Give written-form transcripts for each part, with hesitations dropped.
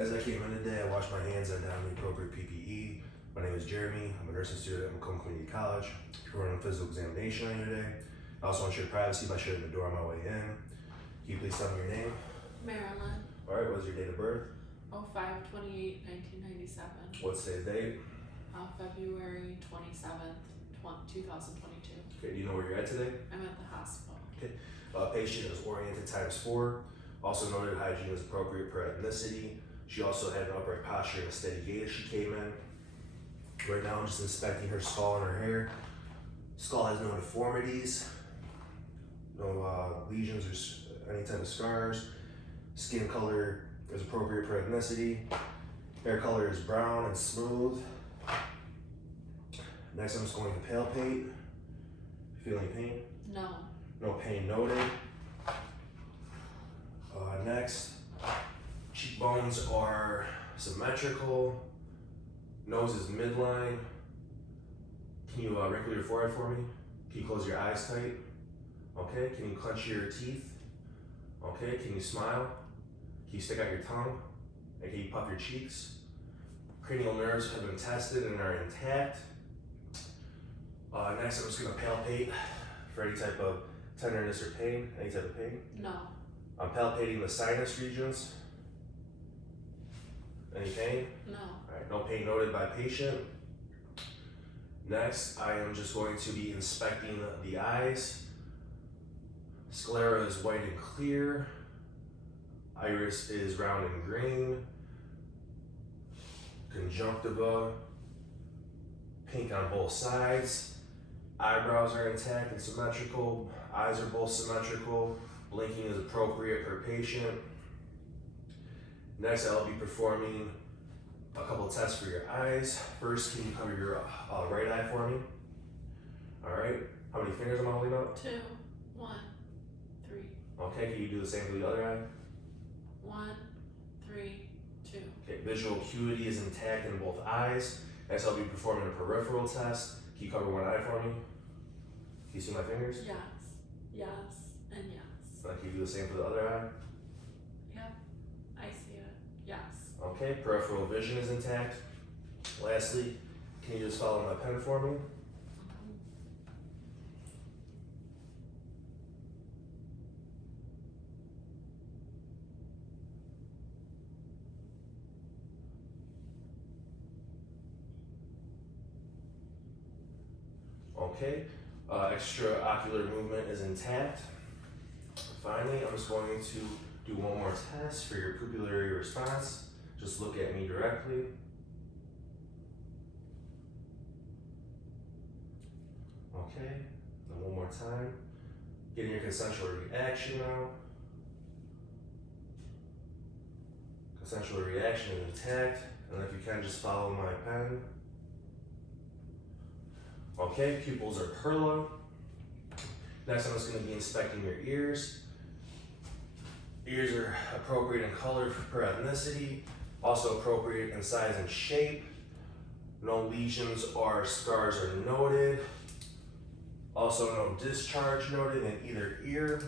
As I came in today, I washed my hands, I donned the appropriate PPE. My name is Jeremy. I'm a nursing student at Macomb Community College. We're running a physical examination on you today. I also want to ensure privacy by shutting the door on my way in. Can you please tell me your name? Marilyn. All right, what is your date of birth? 05/28/1997. What's today's date? February 27th, 2022. Okay, do you know where you're at today? I'm at the hospital. Okay. Patient is oriented ×4. Also noted hygiene is appropriate per ethnicity. She also had an upright posture and a steady gait as she came in. Right now I'm just inspecting her skull and her hair. Skull has no deformities, no lesions or any type of scars. Skin color is appropriate per ethnicity. Hair color is brown and smooth. Next I'm just going to palpate. Feeling pain? No. No pain noted. Next, cheekbones are symmetrical. Nose is midline. Can you wrinkle your forehead for me? Can you close your eyes tight? Okay, can you clench your teeth? Okay, can you smile? Can you stick out your tongue? And can you puff your cheeks? Cranial nerves have been tested and are intact. Next, I'm just gonna palpate for any type of tenderness or pain, any type of pain. No. I'm palpating the sinus regions. Any pain? No. All right, no pain noted by patient. Next, I am just going to be inspecting the eyes. Sclera is white and clear. Iris is round and green. Conjunctiva, pink on both sides. Eyebrows are intact and symmetrical. Eyes are both symmetrical. Blinking is appropriate per patient. Next, I'll be performing a couple of tests for your eyes. First, can you cover your right eye for me? All right. How many fingers am I holding up? 2, 1, 3. Okay, can you do the same for the other eye? 1, 3, 2. Okay, visual acuity is intact in both eyes. Next, I'll be performing a peripheral test. Can you cover one eye for me? Can you see my fingers? Yes, yes, and yes. Can you do the same for the other eye? Yep, I see it. Yes. Okay, peripheral vision is intact. Lastly, can you just follow my pen for me? Okay, extraocular movement is intact. Finally, I'm just going to do one more test for your pupillary response. Just look at me directly. Okay, and one more time. Getting your consensual reaction now. Consensual reaction is intact, and if you can, just follow my pen. Okay, pupils are perla. Next, I'm just going to be inspecting your ears. Ears are appropriate in color per ethnicity, also appropriate in size and shape. No lesions or scars are noted. Also, no discharge noted in either ear.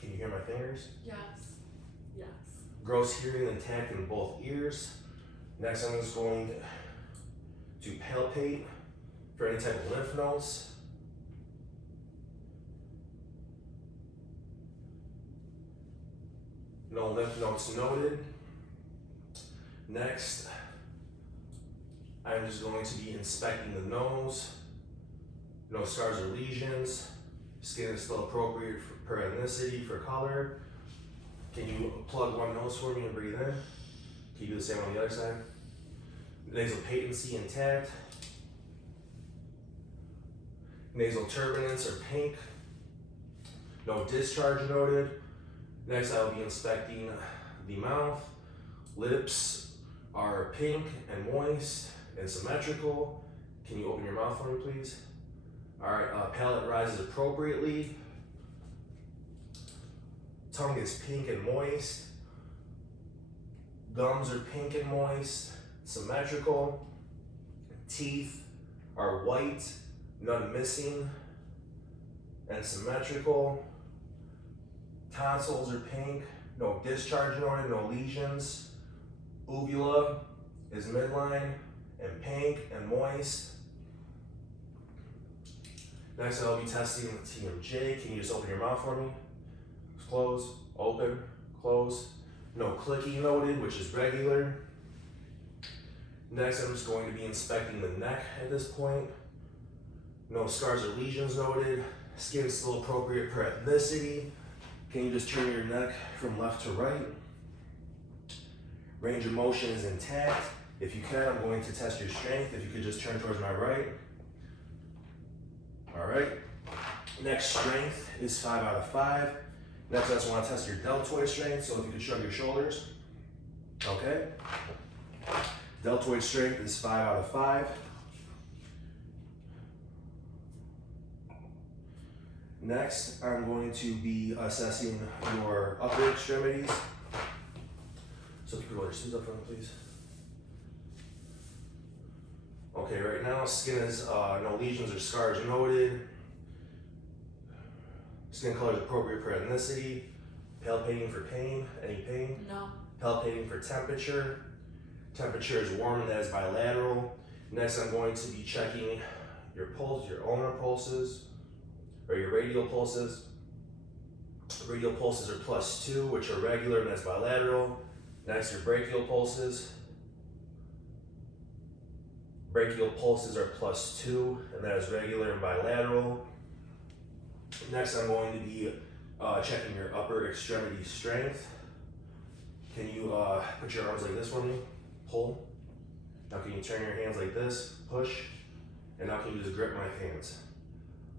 Can you hear my fingers? Yes, yes. Gross hearing intact in both ears. Next, I'm just going to palpate for any type of lymph nodes. No lymph nodes noted. Next, I'm just going to be inspecting the nose. No scars or lesions. Skin is still appropriate per ethnicity, for color. Can you plug one nose for me and breathe in? Can you do the same on the other side? Nasal patency intact. Nasal turbinates are pink. No discharge noted. Next, I will be inspecting the mouth. Lips are pink and moist and symmetrical. Can you open your mouth for me, please? All right, palate rises appropriately. Tongue is pink and moist. Gums are pink and moist, symmetrical. Teeth are white, none missing, and symmetrical. Tonsils are pink, no discharge noted, no lesions. Uvula is midline and pink and moist. Next, I'll be testing the TMJ. Can you just open your mouth for me? Close, open, close. No clicking noted, which is regular. Next, I'm just going to be inspecting the neck at this point. No scars or lesions noted. Skin still appropriate per ethnicity. Can you just turn your neck from left to right? Range of motion is intact. If you can, I'm going to test your strength. If you could just turn towards my right. All right. Next, strength is 5 out of 5. Next, I just want to test your deltoid strength. So if you could shrug your shoulders. Okay. Deltoid strength is 5 out of 5. Next, I'm going to be assessing your upper extremities. So if you could roll your sleeves up for me, please. Okay, right now skin is no lesions or scars noted. Skin color is appropriate per ethnicity. Palpating for pain. Any pain? No. Palpating for temperature. Temperature is warm and that is bilateral. Next, I'm going to be checking your pulse, your ulnar pulses, or your radial pulses. Radial pulses are +2, which are regular and that's bilateral. Next, your brachial pulses. Brachial pulses are +2, and that is regular and bilateral. Next, I'm going to be checking your upper extremity strength. Can you put your arms like this for me? Pull. Now can you turn your hands like this? Push. And now can you just grip my hands?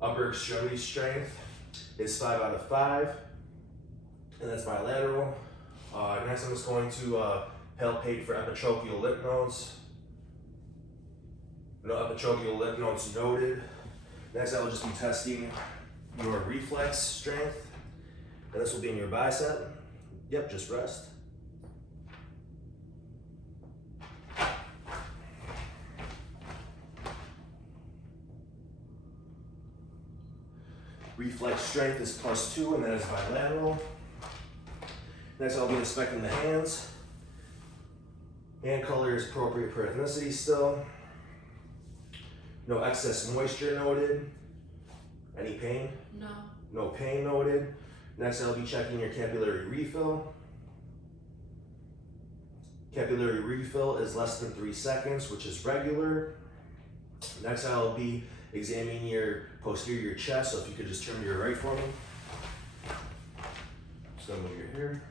Upper extremity strength is 5 out of 5, and that's bilateral. Next, I'm just going to palpate for epitrochial lymph nodes. No epitrochial lymph nodes noted. Next, I will just be testing your reflex strength, and this will be in your bicep. Yep, just rest. Reflex strength is +2, and that is bilateral. Next, I'll be inspecting the hands. Hand color is appropriate per ethnicity still. No excess moisture noted. Any pain? No. No pain noted. Next, I'll be checking your capillary refill. Capillary refill is less than 3 seconds, which is regular. Next, I'll be examining your posterior chest, so if you could just turn to your right for me. Just gonna move your hair.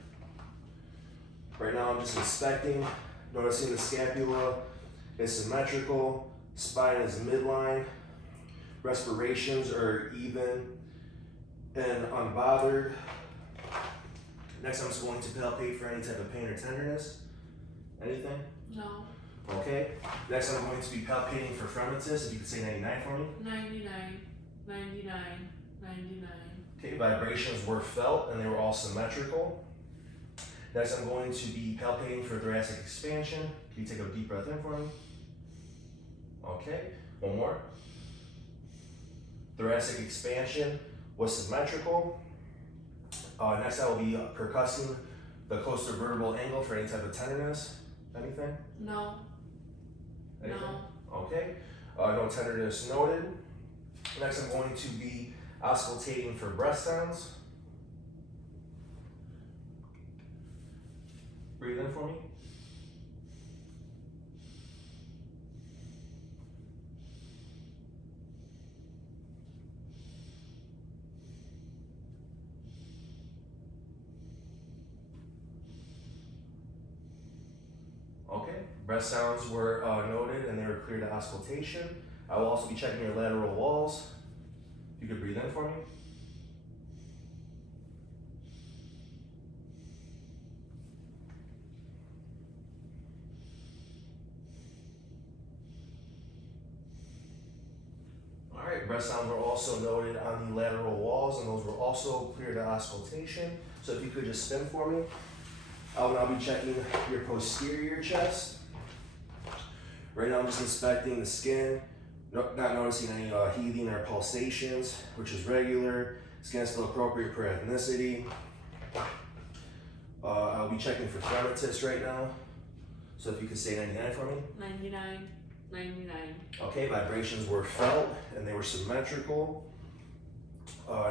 Right now, I'm just inspecting, noticing the scapula is symmetrical, spine is midline, respirations are even and unbothered. Next, I'm just going to palpate for any type of pain or tenderness. Anything? No. Okay. Next, I'm going to be palpating for fremitus. If you could say 99 for me. 99, 99, 99. Okay, vibrations were felt and they were all symmetrical. Next, I'm going to be palpating for thoracic expansion. Can you take a deep breath in for me? Okay, one more. Thoracic expansion was symmetrical. Next, I will be percussing the costovertebral angle for any type of tenderness. Anything? No. Anything? No. Okay. No tenderness noted. Next, I'm going to be auscultating for breath sounds. Breathe in for me. Okay, breath sounds were noted and they were clear to auscultation. I will also be checking your lateral walls. If you could breathe in for me. All right, breath sounds were also noted on the lateral walls and those were also clear to auscultation. So if you could just spin for me. I'll now be checking your posterior chest. Right now I'm just inspecting the skin, not noticing any heaving or pulsations, which is regular. Skin still appropriate per ethnicity. I'll be checking for fremitus right now. So if you could say 99 for me. 99, 99. Okay, vibrations were felt and they were symmetrical.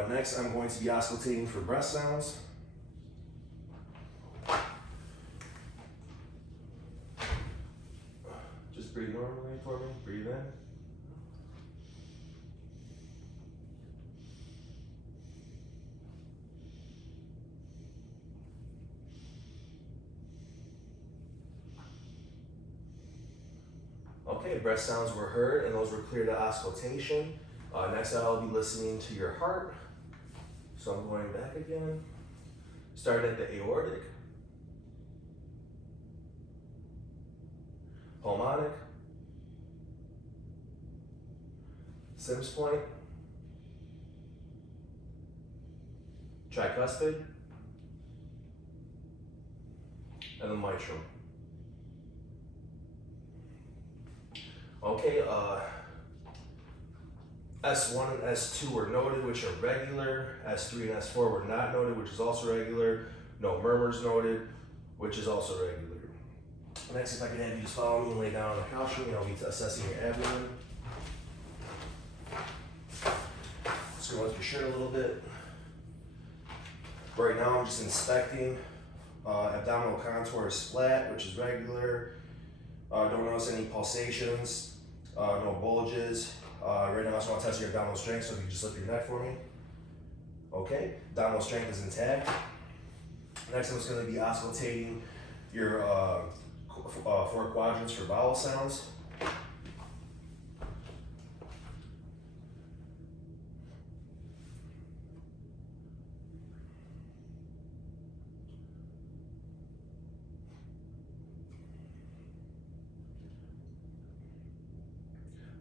Next, I'm going to be auscultating for breath sounds. Just breathe normally for me. Breathe in. Okay, breath sounds were heard and those were clear to auscultation. Next, I'll be listening to your heart. So I'm going back again. Starting at the aortic, pulmonic, Sims point, tricuspid, and the mitral. Okay, S1 and S2 were noted, which are regular. S3 and S4 were not noted, which is also regular. No murmurs noted, which is also regular. Next, if I can have you just follow me and lay down on the couch with me, I'll be assessing your abdomen. Just gonna lift your shirt a little bit. Right now, I'm just inspecting. Abdominal contour is flat, which is regular. Don't notice any pulsations, no bulges. Right now I just want to test your abdominal strength, so if you can just lift your neck for me. Okay, abdominal strength is intact. Next I'm just going to be auscultating your 4 quadrants for vowel sounds.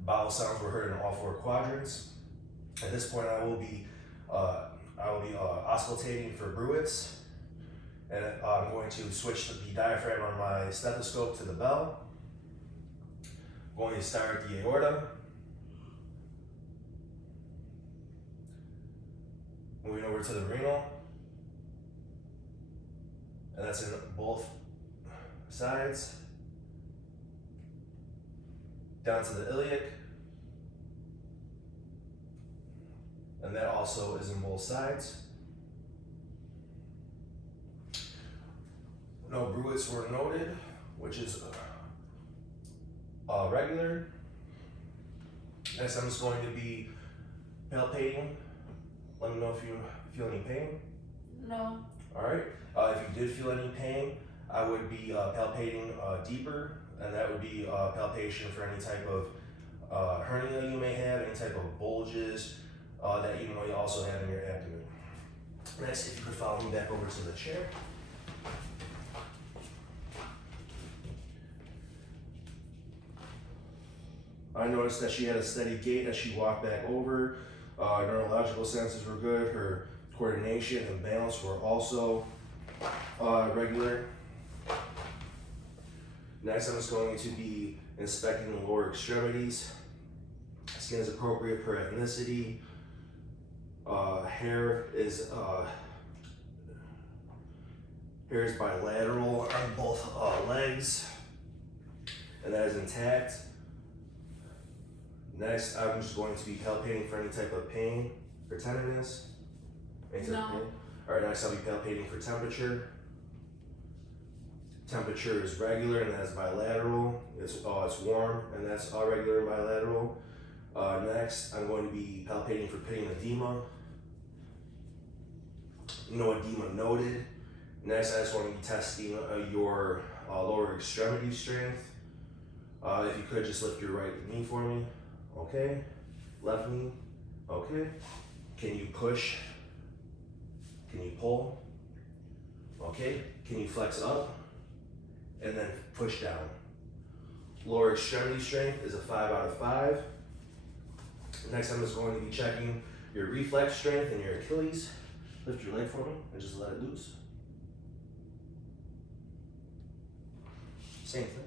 Vowel sounds were heard in all 4 quadrants. At this point, I will be auscultating for bruits, and I'm going to switch the diaphragm on my stethoscope to the bell. I'm going to start at the aorta, moving over to the renal, and that's in both sides, down to the iliac. And that also is in both sides. No bruits were noted, which is regular. Next, I'm just going to be palpating. Let me know if you feel any pain. No. All right. If you did feel any pain, I would be palpating deeper, and that would be palpation for any type of hernia you may have, any type of bulges, that you may also have in your abdomen. Next, if you could follow me back over to the chair. I noticed that she had a steady gait as she walked back over. Neurological senses were good. Her coordination and balance were also regular. Next, I'm just going to be inspecting the lower extremities. Skin is appropriate per ethnicity. Hair is bilateral on both legs, and that is intact. Next, I'm just going to be palpating for any type of pain or tenderness. Any type of pain. All right, next I'll be palpating for temperature. Temperature is regular and that's bilateral. It's warm and that's regular and bilateral. Next, I'm going to be palpating for pain edema. No edema noted. Next, I just want to be testing your lower extremity strength. If you could just lift your right knee for me. Okay. Left knee. Okay. Can you push? Can you pull? Okay. Can you flex up? And then push down. Lower extremity strength is a 5 out of 5. Next, I'm just going to be checking your reflex strength and your Achilles. Lift your leg for me and just let it loose. Same thing.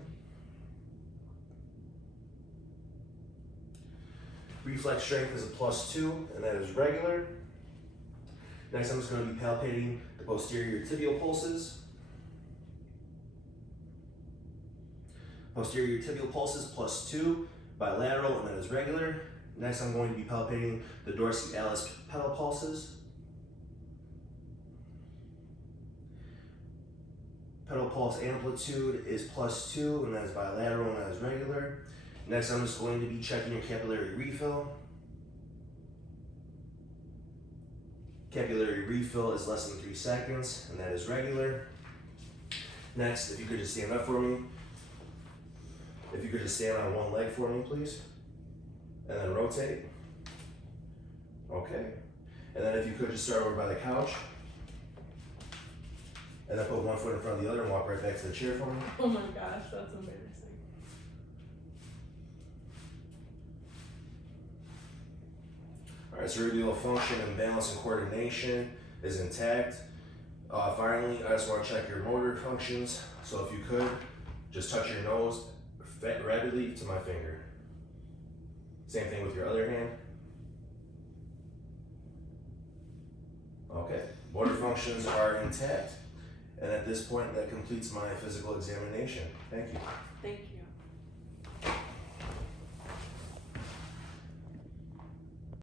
Reflex strength is a +2, and that is regular. Next, I'm just going to be palpating the posterior tibial pulses. Posterior tibial pulses +2, bilateral, and that is regular. Next, I'm going to be palpating the dorsalis pedal pulses. Pedal pulse amplitude is +2, and that is bilateral, and that is regular. Next, I'm just going to be checking your capillary refill. Capillary refill is less than 3 seconds, and that is regular. Next, if you could just stand up for me. If you could just stand on one leg for me, please. And then rotate. Okay. And then if you could just start over by the couch. And then put one foot in front of the other and walk right back to the chair for me. Oh my gosh, that's embarrassing. Alright, cerebral function and balance and coordination is intact. Finally, I just want to check your motor functions. So if you could, just touch your nose rapidly to my finger. Same thing with your other hand. Okay, motor functions are intact. And at this point, that completes my physical examination. Thank you. Thank you.